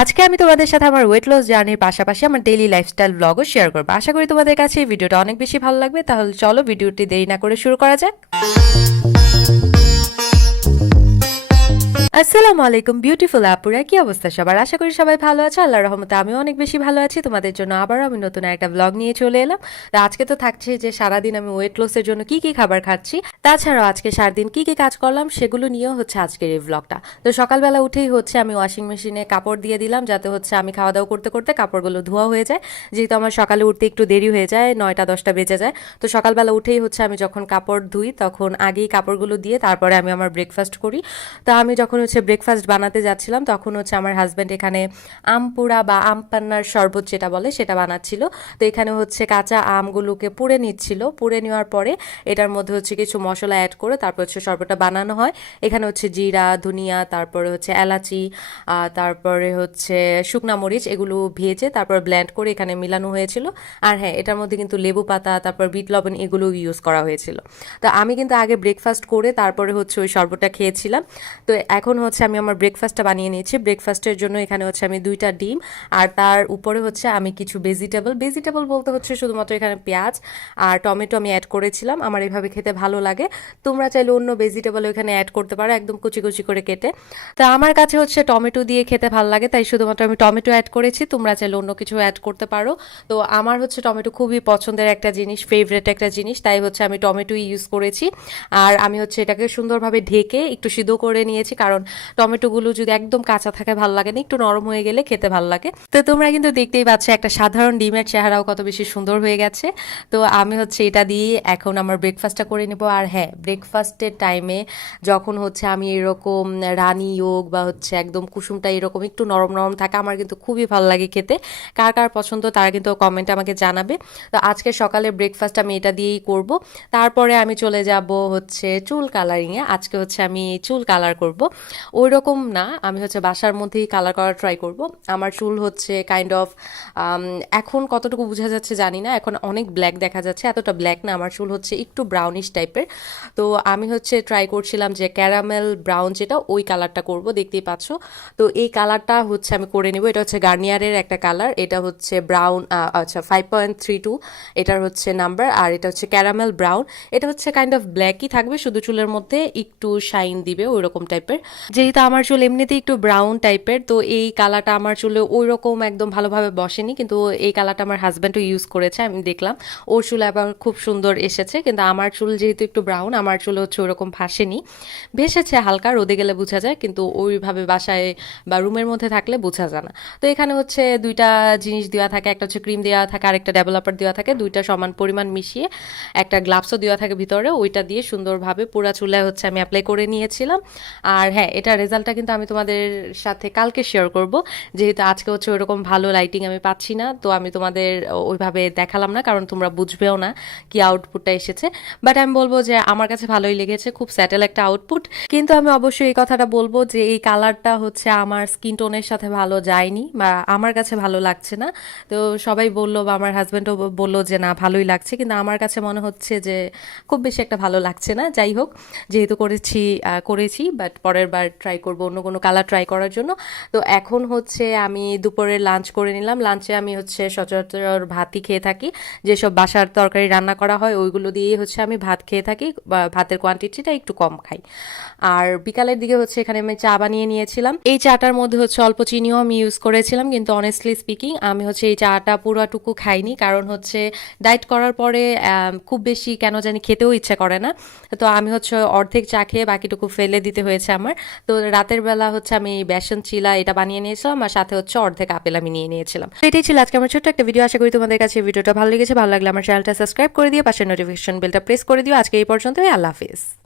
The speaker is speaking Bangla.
আজকে আমি তোমাদের সাথে আমার ওয়েট লস জার্নির পাশাপাশি আমার ডেইলি লাইফস্টাইল ব্লগও শেয়ার করব। আশা করি তোমাদের কাছে এই ভিডিওটা অনেক বেশি ভালো লাগবে। তাহলে চলো ভিডিওটি দেরি না করে শুরু করা যাক। আসসালামু আলাইকুম বিউটিফুল আপুরা। কি অবস্থা সবার? আশা করি সবাই ভালো আছে। আল্লাহর রহমতে আমিও অনেক বেশি ভালো আছি। তোমাদের জন্য আবারও আমি নতুন একটা ব্লগ নিয়ে চলে এলাম। তো আজকে তো থাকছে যে সারাদিন আমি ওয়েট লসের জন্য কি কি খাবার খাচ্ছি, তাছাড়াও আজকে সারাদিন কি কি কাজ করলাম, সেগুলো নিয়েও হচ্ছে আজকের এই ব্লগটা তো সকালবেলা উঠেই হচ্ছে আমি ওয়াশিং মেশিনে কাপড় দিয়ে দিলাম, যাতে হচ্ছে আমি খাওয়া দাওয়া করতে করতে কাপড়গুলো ধোয়া হয়ে যায়। যেহেতু আমার সকালে উঠতে একটু দেরি হয়ে যায়, নয়টা, দশটা বেজে যায়। তো সকালবেলা উঠেই হচ্ছে আমি যখন কাপড় ধুই, তখন আগেই কাপড়গুলো দিয়ে তারপরে আমি আমার ব্রেকফাস্ট করি। তো আমি যখন হচ্ছে ব্রেকফাস্ট বানাতে যাচ্ছিলাম, তখন হচ্ছে আমার হাজব্যান্ড এখানে আম পোড়া বা আম পান্নার শরবত যেটা বলে সেটা বানাচ্ছিল। তো এখানে হচ্ছে কাঁচা আমগুলোকে পুড়ে নিচ্ছিল। পুড়ে নেওয়ার পরে এটার মধ্যে হচ্ছে কিছু মশলা অ্যাড করে তারপর হচ্ছে শরবতটা বানানো হয়। এখানে হচ্ছে জিরা, ধনিয়া, তারপরে হচ্ছে এলাচি তারপরে হচ্ছে শুকনা মরিচ এগুলো ভেজে তারপর ব্ল্যান্ড করে এখানে মিলানো হয়েছিল। আর হ্যাঁ এটার মধ্যে কিন্তু লেবু পাতা, তারপর বিট লবণ এগুলো ইউজ করা হয়েছিল। তো আমি কিন্তু আগে ব্রেকফাস্ট করে তারপরে হচ্ছে ওই শরবতটা খেয়েছিলাম। তো এখন হচ্ছে আমি আমার ব্রেকফাস্টটা বানিয়ে নিয়েছি। ব্রেকফাস্টের জন্য এখানে হচ্ছে আমি দুইটা ডিম আর তার উপরে হচ্ছে আমি কিছু ভেজিটেবল ভেজিটেবল বলতে হচ্ছে শুধুমাত্র এখানে পেঁয়াজ আর টমেটো আমি অ্যাড করেছিলাম। আমার এভাবে খেতে ভালো লাগে। তোমরা চাইলে অন্য ভেজিটেবল এখানে অ্যাড করতে পারো, একদম কুচি কুচি করে কেটে। তা আমার কাছে হচ্ছে টমেটো দিয়ে খেতে ভালো লাগে, তাই শুধুমাত্র আমি টমেটো অ্যাড করেছি। তোমরা চাইলে অন্য কিছু অ্যাড করতে পারো। তো আমার হচ্ছে টমেটো খুবই পছন্দের একটা জিনিস ফেভারেট একটা জিনিস, তাই হচ্ছে আমি টমেটো ইউজ করেছি। আর আমি হচ্ছে এটাকে সুন্দরভাবে ঢেকে একটু সিদ্ধ করে নিয়েছি, কারণ টমেটোগুলো যদি একদম কাঁচা থাকে ভালো লাগে না, একটু নরম হয়ে গেলে খেতে ভালো লাগে। তো তোমরা কিন্তু দেখতেই পাচ্ছ একটা সাধারণ ডিমের চেহারাও কত বেশি সুন্দর হয়ে গেছে। তো আমি হচ্ছে এটা দিয়ে এখন আমার ব্রেকফাস্টটা করে নেব। আর হ্যাঁ ব্রেকফাস্টের টাইমে যখন হচ্ছে আমি এরকম রানি যোগ বা হচ্ছে একদম কুসুমটা এরকম একটু নরম নরম থাকে, আমার কিন্তু খুবই ভালো লাগে খেতে। কার কার পছন্দ তারা কিন্তু কমেন্ট আমাকে জানাবে। তো আজকে সকালে ব্রেকফাস্ট আমি এটা দিয়েই করব। তারপরে আমি চলে যাব হচ্ছে চুল কালারিংয়ে আজকে হচ্ছে আমি চুল কালার করব। ওই রকম না। আমি হচ্ছে বাসার মধ্যেই কালার করার ট্রাই করব। আমার চুল হচ্ছে কাইন্ড অফ এখন কতটুকু বোঝা যাচ্ছে জানি না। এখন অনেক ব্ল্যাক দেখা যাচ্ছে। এতটা ব্ল্যাক না, আমার চুল হচ্ছে একটু ব্রাউনিশ টাইপের তো আমি হচ্ছে ট্রাই করছিলাম যে ক্যারামেল ব্রাউন যেটা, ওই কালারটা করব, দেখতেই পাচ্ছ। তো এই কালারটা হচ্ছে আমি করে নেব। এটা হচ্ছে গার্নিয়ারের একটা কালার এটা হচ্ছে ব্রাউন আচ্ছা ফাইভ পয়েন্ট থ্রি টু এটার হচ্ছে নাম্বার আর এটা হচ্ছে ক্যারামেল ব্রাউন এটা হচ্ছে কাইন্ড অফ ব্ল্যাকই থাকবে, শুধু চুলের মধ্যে একটু শাইন দিবে ওই রকম টাইপের যেহেতু আমার চুল এমনিতেই একটু ব্রাউন টাইপের তো এই কালারটা আমার চুলে ওই রকম একদম ভালোভাবে বসেনি, কিন্তু এই কালারটা আমার হাজব্যান্ডও ইউজ করেছে, আমি দেখলাম। ওর চুলে আবার খুব সুন্দর এসেছে, কিন্তু আমার চুল যেহেতু একটু ব্রাউন আমার চুলে হচ্ছে ওরকম ভাসেনি। ভেসেছে হালকা, রোদে গেলে বোঝা যায়, কিন্তু ওইভাবে বাসায় বা রুমের মধ্যে থাকলে বোঝা যায় না। তো এখানে হচ্ছে দুইটা জিনিস দেওয়া থাকে, একটা হচ্ছে ক্রিম দেওয়া থাকে আর একটা ডেভেলপার দেওয়া থাকে, দুইটা সমান পরিমাণ মিশিয়ে একটা গ্লাভসও দেওয়া থাকে ভিতরে, ওইটা দিয়ে সুন্দরভাবে পুরা চুলে হচ্ছে আমি অ্যাপ্লাই করে নিয়েছিলাম। আর হ্যাঁ এটা রেজাল্টটা কিন্তু আমি তোমাদের সাথে কালকে শেয়ার করব। যেহেতু আজকে হচ্ছে ওইরকম ভালো লাইটিং আমি পাচ্ছি না, তো আমি তোমাদের ওইভাবে দেখালাম না, কারণ তোমরা বুঝবেও না কি আউটপুটটা এসেছে। বাট আমি বলব যে আমার কাছে ভালোই লেগেছে, খুব স্যাটেল একটা আউটপুট কিন্তু আমি অবশ্যই এই কথাটা বলব যে এই কালারটা হচ্ছে আমার স্কিন টোনের সাথে ভালো যায়নি, বা আমার কাছে ভালো লাগছে না। তো সবাই বলল বা আমার হাজব্যান্ডও বলল যে না, ভালোই লাগছে, কিন্তু আমার কাছে মনে হচ্ছে যে খুব বেশি একটা ভালো লাগছে না। যাই হোক, যেহেতু করেছি করেছি বাট পরের বার ট্রাই করব, অন্য কোনো কালার ট্রাই করার জন্য। তো এখন হচ্ছে আমি দুপুরে লাঞ্চ করে নিলাম। লাঞ্চে আমি হচ্ছে সচরাচর ভাতই খেয়ে থাকি। যেসব বাসার তরকারি রান্না করা হয়, ওইগুলো দিয়েই হচ্ছে আমি ভাত খেয়ে থাকি। বা ভাতের কোয়ান্টিটিটা একটু কম খাই। আর বিকালের দিকে হচ্ছে এখানে আমি চা বানিয়ে নিয়েছিলাম। এই চাটার মধ্যে হচ্ছে অল্প চিনিও আমি ইউজ করেছিলাম, কিন্তু অনেস্টলি স্পিকিং আমি হচ্ছে এই চাটা পুরোটুকু খাইনি। কারণ হচ্ছে ডায়েট করার পরে খুব বেশি কেন জানি খেতেও ইচ্ছা করে না। তো আমি হচ্ছে অর্ধেক চা খেয়ে বাকিটুকু ফেলে দিতে হয়েছে আমার। তো রাতের বেলা হচ্ছে আমি বেসন, চিলা এটা বানিয়ে নিয়েছিলাম আর সাথে হচ্ছে অর্ধেক আপেল আমি নিয়ে নিয়েছিলাম। তো এটাই ছিল আজকে আমার ছোট্ট একটা ভিডিও আশা করি তোমাদের কাছে ভিডিওটা ভালো লেগেছে। ভালো লাগলে আমার চ্যানেলটা সাবস্ক্রাইব করে দিও, পাশে নোটিফিকেশন বেলটা প্রেস করে দিও। আজকে এই পর্যন্তই। আল্লাহ হাফিজ।